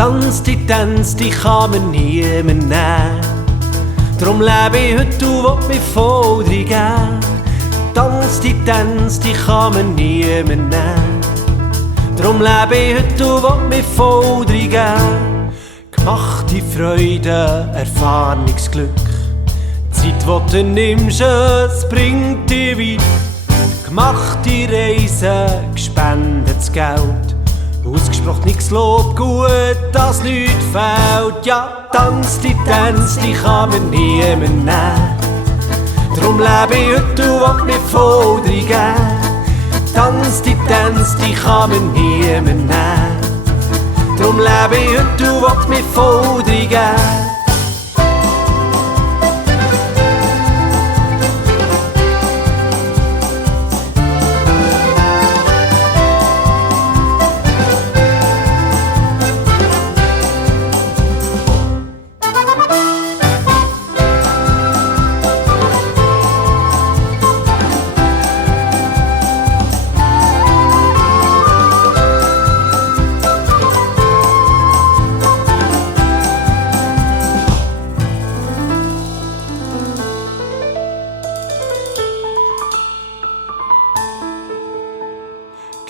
die Tanz, die kann man niemand nehmen. Drum lebe ich heute, du willst mich voll drin geben. Die Tanz, die kann man niemand nehmen. Drum lebe ich heute, du willst mich voll drin geben. Gemachte Freude, erfahrenes Glück. Die Zeit, die du nimmst, es bringt dich weit. Gemachte Reisen, gespendetes Geld. Ausgesprochenes Lob, gut, dass nichts fehlt. Ja, die Tanz, die kann man niemand nehmen. Drum lebe ich heute, du willst mich voll drin geben. Die Tanz, die kann man niemand nehmen. Drum lebe ich heute, du willst mich voll drin geben.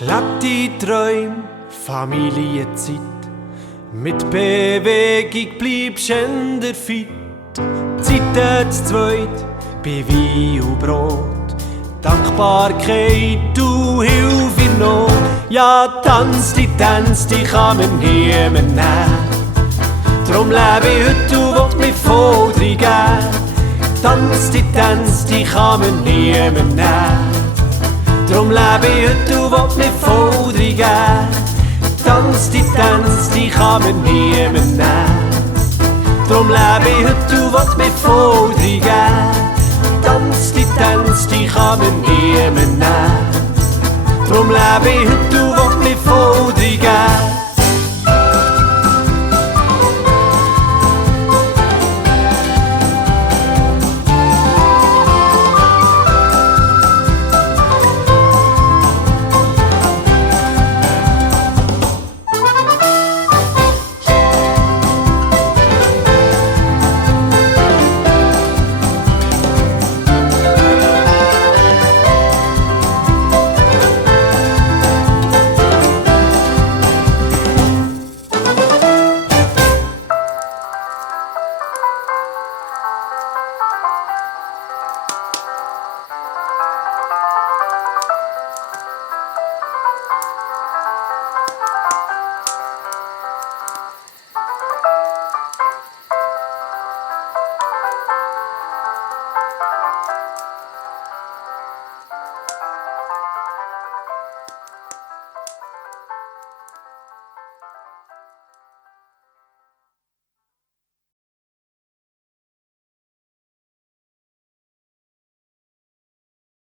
Gelebte Träume, Familienzeit. Mit Bewegung bleibst du eher fit. Zeit zu zweit, bei Wein und Brot. Dankbarkeit, du Hilfe in Not. Ja, die Tanz, die kann man niemand nehmen. Drum lebe ich heute, du willst mich voll drin geben. Die Tanz, die kann man niemand nehmen. Drum lebe ich heute, du willst mich voll drin geben. Die Tanz, die kann man niemand nehmen. Drum lebe ich heute, du willst mich voll drin geben. Die Tanz, die kann man niemand nehmen. Drum lebe ich heute, du willst mich voll drin geben.